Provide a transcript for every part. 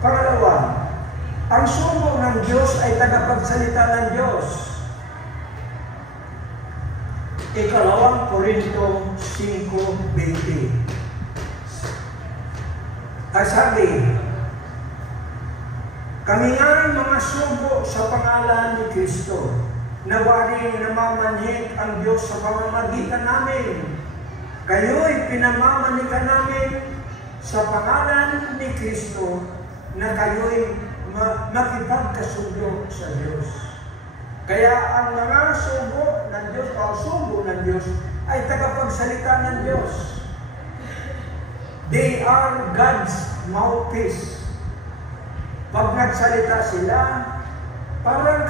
Pangalawa, ang sugo ng Diyos ay tagapagsalita ng Diyos. Ikalawang Korinto 5:20. Ang sabi, kami nga mga sugo sa pangalan ni Kristo, nawaring namamanhik ang Diyos sa pamamagitan namin. Kayo'y pinamamanikan namin sa pangalan ni Kristo na kayo'y makipagkasugo sa Diyos. Kaya ang mga sugo ng Diyos o sugo ng Diyos ay tagapagsalita ng Diyos. They are God's mouthpiece. Pag nagsalita sila, parang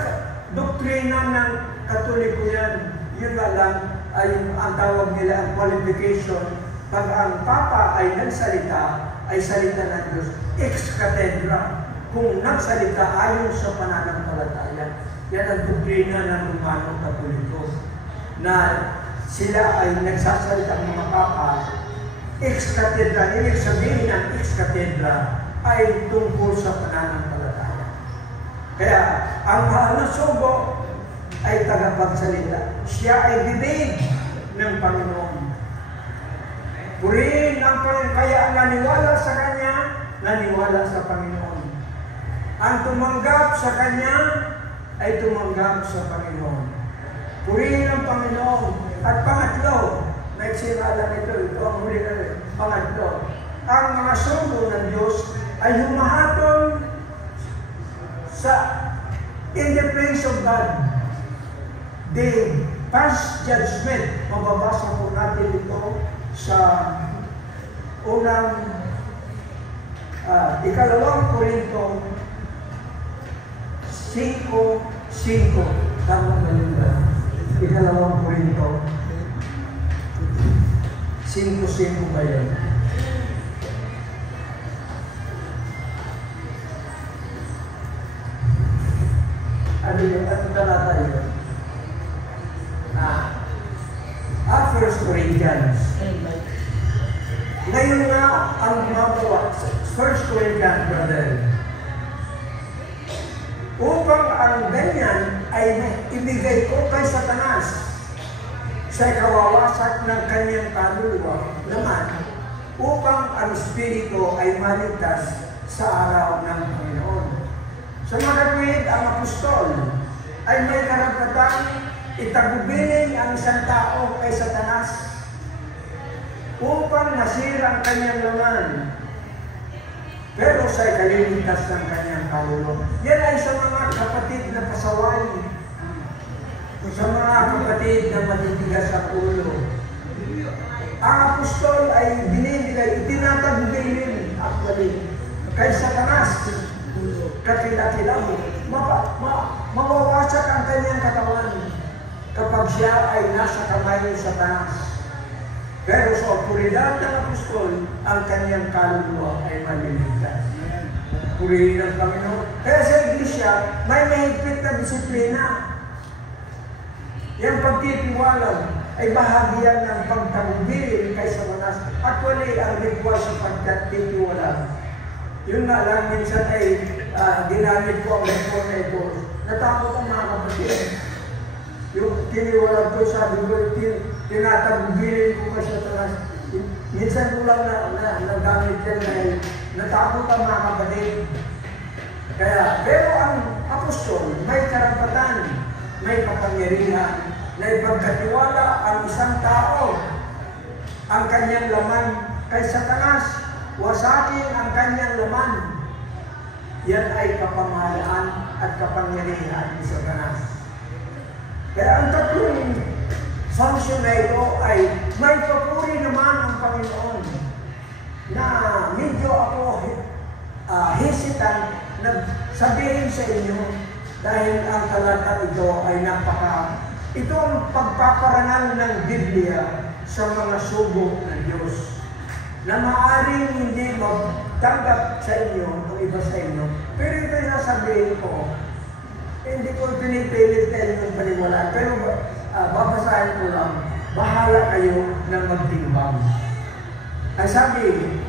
doktrina ng Katoliko yan. Yun na lang ay ang tawag nila ang qualification. Pag ang Papa ay nagsalita, ay salita ng Diyos ex cathedra. Kung nagsalita ayon sa pananampalataya, yan ang doktrina ng Romano Katoliko. Na sila ay nagsasalita ng mga Papa ex cathedra. Ibig sabihin ng ex cathedra ay tungkol sa pananampalataya. Kaya ang mahal na sugo ay tagapagsalita. Siya ay bibig ng Panginoon. Purihin ang Panginoon. Kaya naniwala sa Kanya, naniwala sa Panginoon. Ang tumanggap sa Kanya ay tumanggap sa Panginoon. Purihin ang Panginoon. At pangatlo, may sinalan ito ang huli na rin. Pangatlo, ang mga sugo ng Diyos ay humahatol in the place of God. They pass judgment. Mababasa po natin ito sa unang ikalawang Korinto 5:5. Tama ba yun ba? Ikalawang Korinto 5:5 ba yun? Ano yung talata yun? 1 Corinthians. Ngayon nga ang magawa, 1 Corinthians, brother. Upang ang ganyan ay ibigay ko kay Satanas sa kawawasak ng kanyang kaluluwa naman, upang ang Espiritu ay maligtas sa araw ng Panginoon. Sa magagawin, ang apostol ay may karapatang itagubilin ang isang tao kay Satanas upang masira ang kanyang laman, pero sa ikaliligtas ng kanyang kaluluwa. Yan ay sa mga kapatid na pasaway, sa mga kapatid na matitigas sa ulo. Ang apostol ay binibigay, itinatagubilin actually kay Satanas. Kakilakila mo, mawawasak ang kanyang katawan kapag siya ay nasa kamay ng Satanas. Pero sa otoridad ng apostol, ang kanyang kaluluwa ay maliligtas. Purihin ng Panginoon. Kaya sa iglesia, may mahigpit na disiplina. Yung pagtitiwalag ay bahagi ng pagtagubilin kay Satanas. Actually, ang request sa pagtitiwalag. Yun nga lang, minsan ay ginamit ko ang record na ito. Natakot ang mga kapatid. Yung tiniwalag ko, sabi ko, tinatagubilin ko kasi Satanas. Minsan ko lang nagamit yan dahil natakot ang mga kapatid. Kaya, pero ang apostol, may karapatan, may kapangyarihan, na ipagkatiwala ang isang tao, ang kanyang laman kay Satanas. Wasakin ang kanyang laman. Yan ay kapamahalaan at kapangyarihan ni Satanas. Kaya ang tatlong function na ito ay may papuri naman ang Panginoon na medyo ako hesitant na sabihin sa inyo dahil ang talata ito ay ito ang pagpaparangal ng Biblia sa mga sugo ng Diyos na maaaring hindi magtanggap sa inyo o iba sa inyo. Pero ito yung sasabihin ko, hindi ko pinipilit kayo ng paniwala, pero babasahin ko lang, bahala kayo ng magtimbang. Ang sabi,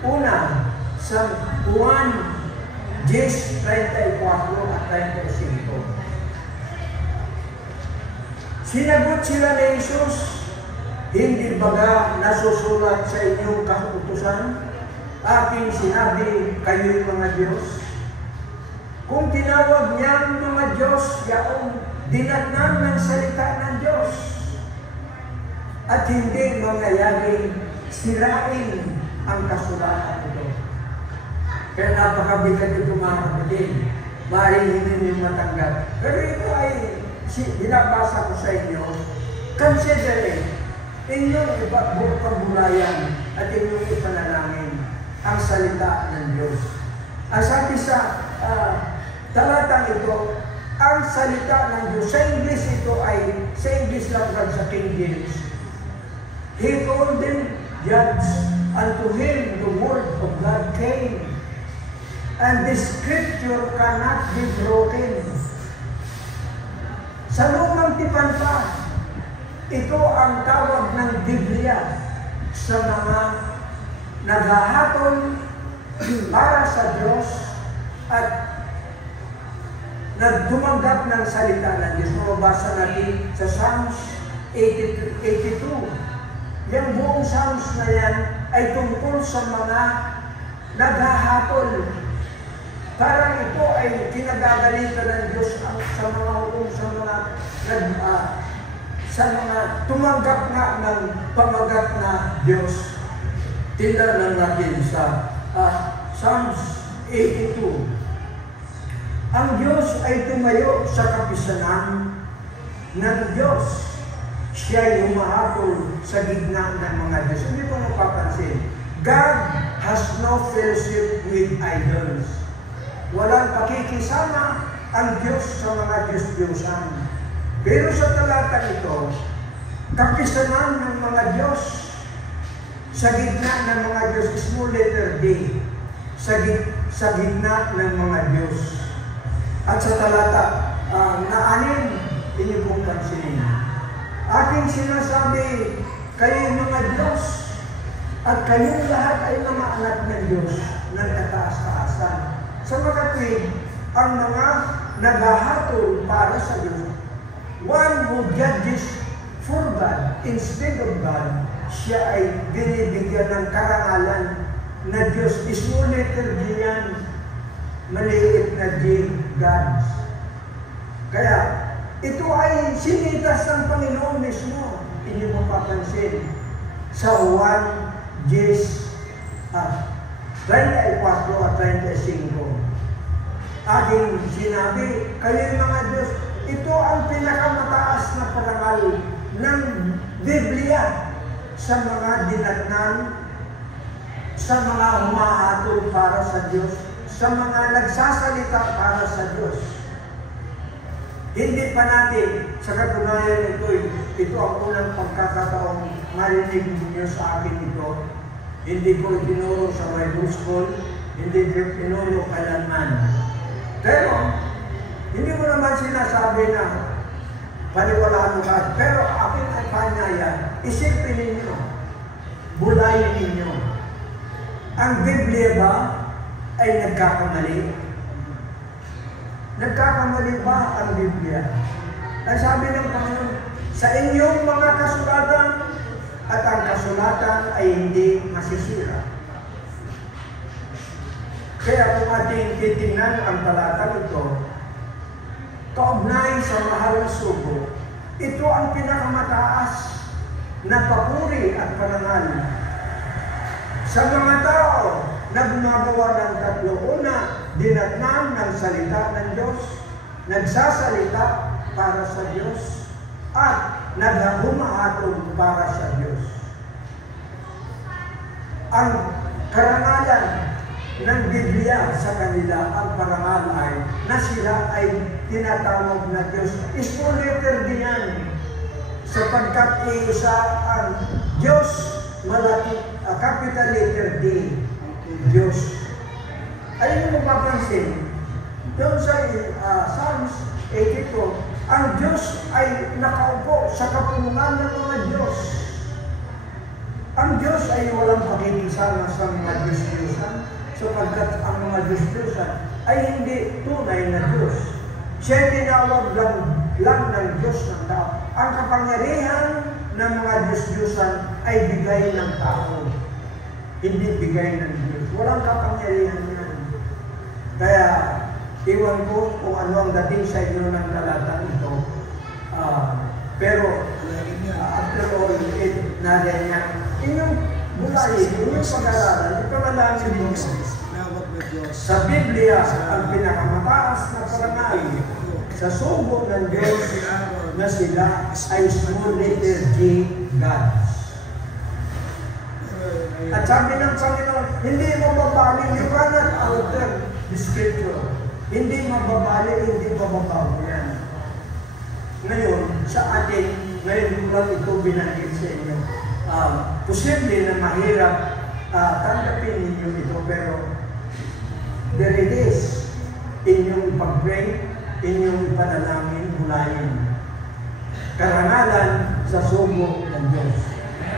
una, sa Juan 10:34 at 35. Sinagot sila ni Jesus, hindi baga nasusulat sa inyong kautusan? Aking sinabi, kayo'y mga Diyos. Kung tinawag niyang mga Diyos, yaong dinatnan ng salita ng Diyos. At hindi mangyayaring sirain ang kasulatan ito. Kaya napakabigat ito mga kapatid. Maaaring hindi niyo matanggap. Pero ito ay binabasa ko sa inyo. Consider it. Inyong pagmulayan at inyong ipanalangin ang salita ng Diyos. Ang sabi sa talatang ito, ang salita ng Diyos. Sa English ito ay, sa English language sa King James, He told them, judge, unto him the word of God came, and the scripture cannot be broken. Sa lumang tipan pa, ito ang tawag ng Biblia sa mga naghahatol para sa Diyos at nagtumanggap ng salita ng Diyos. Mababasa natin sa Psalms 82. Yung buong Psalms na yan ay tungkol sa mga naghahatol. Parang ito ay kinagagalitan ng Diyos sa mga hukom, sa mga tumanggap nga ng pamagat na Diyos. Tingnan natin sa Psalms 82. Ang Diyos ay tumayo sa kapisanan ng Diyos. Siya ay humahatol sa gitna ng mga Diyos. Hindi ko napapansin. God has no fellowship with idols. Walang pakikisama ang Diyos sa mga Diyos-Diyosan. Pero sa talatang ito, kapisanan ng mga Diyos sa gitna ng mga Diyos, small letter D, sa gitna ng mga Diyos. At sa talata na 6, inyo kong pansinin. Aking sinasabi, kayo'y mga Diyos, at kayong lahat ay mga anak ng Diyos ng kataas-taasan. Sa makatwid, ang mga naghahatol para sa Diyos, one who judges for God instead of God, siya ay binibigyan ng karangalan na Diyos. Small letter D yan, maliit na D, God. Kaya, ito ay sinitas ng Panginoon mismo. Hindi mo papansin. Sa 1 34 at 35. Aking sinabi, kayo'y mga Diyos, ito ang pinakamataas na parangal ng Biblia sa mga dinatnan, sa mga humahatol para sa Diyos, sa mga nagsasalita para sa Diyos. Hindi pa natin, sa katunayan ito ang unang pagkakataong marinig niyo sa akin ito. Hindi ko itinuro sa Bible School, hindi ko itinuro kailanman. Pero, hindi mo naman sinasabi na paniwalaan mo ka. Pero akin ay kanyaya, isipin ninyo, bulayin ninyo. Ang Biblia ba ay nagkakamali? Nagkakamali ba ang Biblia? Ang sabi ng Panginoon, sa inyong mga kasulatan at ang kasulatan ay hindi masisira. Kaya kung ating titingnan ang talatang ito, kaugnay sa mahal na sugo, ito ang pinakamataas na papuri at parangal sa mga tao na gumagawa ng tatlo. Una, dinatnan ng salita ng Diyos, nagsasalita para sa Diyos, at naghumahatol para sa Diyos. Ang karangalan ng Biblia sa kanila, ang parangal ay na sila ay tinatawag na Diyos. Small letter din yan, sapagkat isa ang Diyos, malaki, capital letter D, Diyos. Ayun mo mapapansin, doon sa Psalms 82, ang Diyos ay nakaupo sa kapulungan ng mga Diyos. Ang Diyos ay walang pakikisama sa mga Diyos-Diyosan, sapagkat ang mga mga Diyos-Diyosan ay hindi tunay na Diyos. Siya tinawag lang ng Diyos ng tao. Ang kapangyarihan ng mga Diyos-Diyosan ay bigay ng tao, hindi bigay ng Diyos. Walang kapangyarihan yan. Kaya, iwan ko kung ano ang dating sa inyo ng talatang ito. Pero, after all, nariyan niya, inyong bulayin, inyong pag-aralan, ito na lang din sa Biblia, ang pinakamataas na parangal sa sugo ng Diyos na sila ay small letter G, gods. At sabi ng Panginoon, hindi mababaling, you cannot alter the scripture. Hindi mababaling, hindi mababago yan. Ngayon, sa atin, ngayon ko lang ito binanggit sa inyo. Posible na mahirap tanggapin ninyo ito, pero there it is. Inyong pag-pray, inyong panalangin, hulayin. Karangalan sa sugo ng Diyos.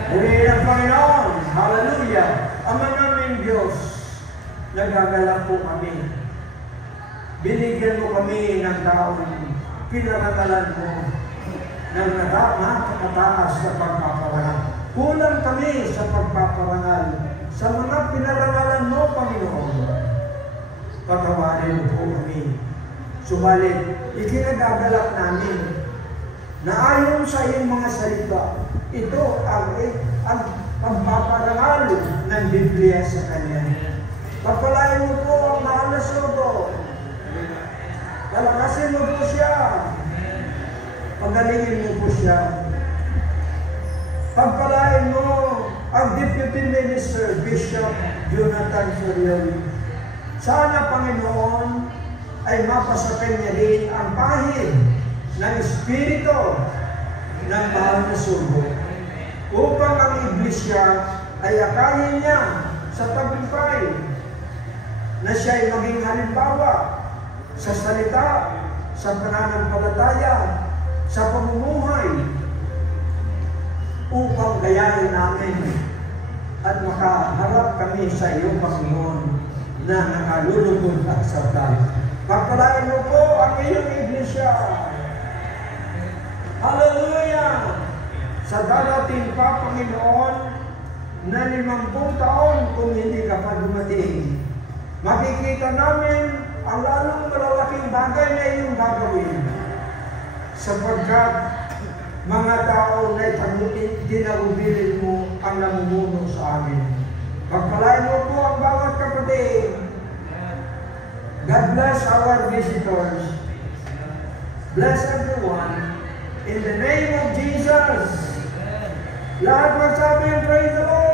Purihin ang Panginoon. Hallelujah. Ama namin Diyos, nagagalak po kami. Binigyan mo kami ng taon, pinaragalan mo ng nakataas sa pagpaparangal. Kulang kami sa pagpaparangal sa mga pinarangalan mo, Panginoon. Patawarin mo po kami. Subalit, ikinagagalak namin na ayon sa iyong mga salita, ito ang pagpaparangal ng Biblia sa Kanya. Pagpalain mo po ang mahal na sugo. Palakasin mo po siya. Pagalingin mo po siya. Pagpalain mo ang Deputy Minister, Bishop Jonathan Sorioli. Sana, Panginoon, ay mapasakay niya rin ang pahid ng Espiritu ng mahal na sugo upang ang Iglesia ay akayin niya sa tagumpay na siya ay maging halimbawa sa salita, sa pananampalataya, sa pamumuhay upang gayahin namin at makaharap kami sa iyo, Panginoon, na nakalulugod at sabay. Pagpalain mo po ang iyong Iglesia. Hallelujah! Sa darating pa, Panginoon, na 50 taon kung hindi ka pa dumating, makikita namin ang lalong malalaking bagay na iyong gagawin. Sapagkat mga tao na dinagubilin mo ang namumuno sa amin. Pagpalain mo po ang bawat kapatid. God bless our visitors. Bless everyone. In the name of Jesus. Lahat magsabi, praise the Lord.